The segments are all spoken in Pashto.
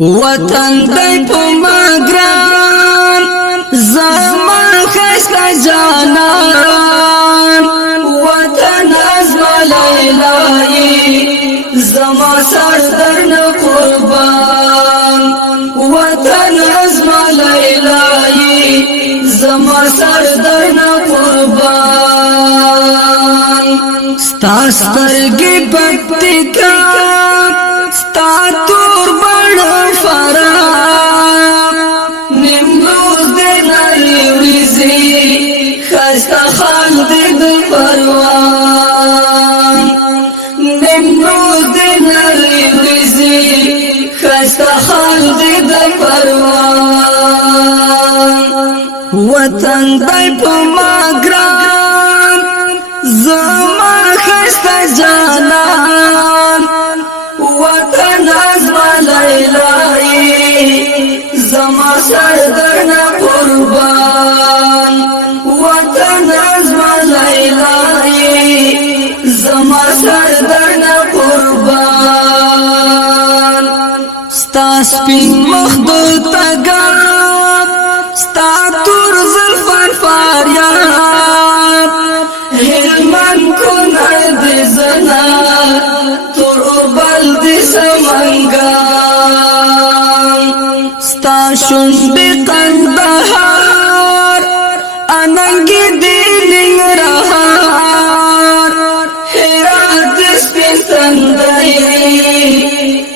وطن دی په ماګران زما خسته جانان وطن ازما لیلای زما سردر نه قربان وطن ازما لیلای زما سردر نه قربان ستا سترګې پکتیکا ستا تور بڑ فرا نمروز دے ناری ویزی خستا خان دے دے پروان نمروز دے ناری ویزی خستا خان دے دے پروان وطن دے پا ماگران زما خستا جانان وطن ازما لیلای زما سردر نه قربان وطن ازما لیلای زما سردر نه قربان ستا سپین مخ د تګاب ستا تور زلفر فریاد هلمن کونړ د زنا تور بل د سمنګان ستا شونډې قندهار اننګې د ننګرهار هرات د سپین تندی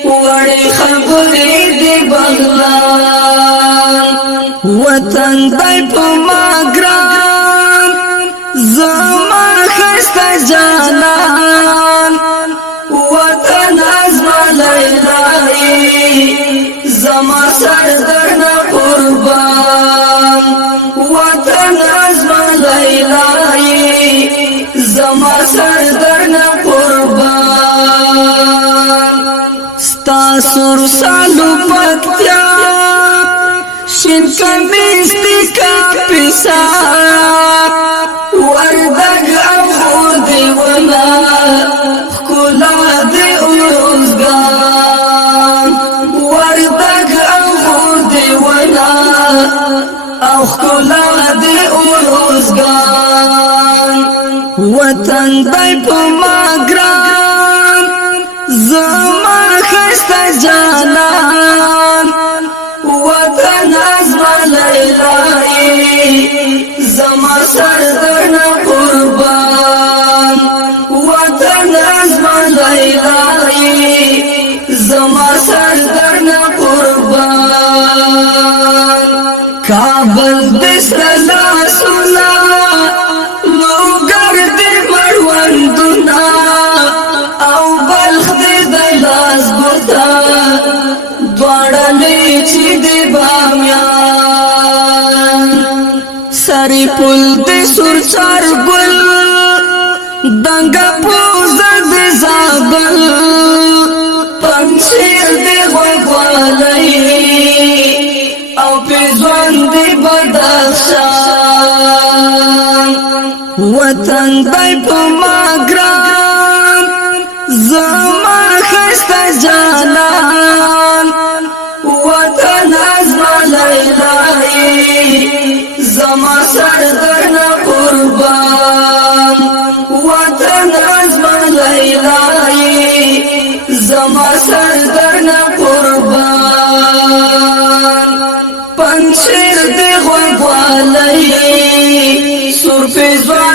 وړې خبرې د بغلان وطن دی په ماګران زما خسته جانان وطن ازما لیلای زما سردر نه قربان وطن ازما لیلای زما سردر نه قربان ستا سر سالو پکتیا شین کمیستی کا پیسا وردگ او دیونا خکولا دی اوزگان وردگ او دیونا او خکولا دی اوزگان وطن دی پا ماگران زما خسته جانان وطن ازما لیلای زما سردر نه قربان وطن ازما لیلای زما سردر نه قربان کابل بسلا سنا لوګر دې مړوندنا او بلخ دې دلاس ګوتا دوړلې چې دې بامیان سری پل دې سورچار ګل دنګا پوز دې زابل پنځیر دې غوالای او پېزوان دې بدخشان وطن دې په ماګران زما خسته جانان وطن ازما لیلای زما سردر نه قربان وطن ازما لیلای زما سردر نه قربان پنځیر دې غوالای سور پېزوان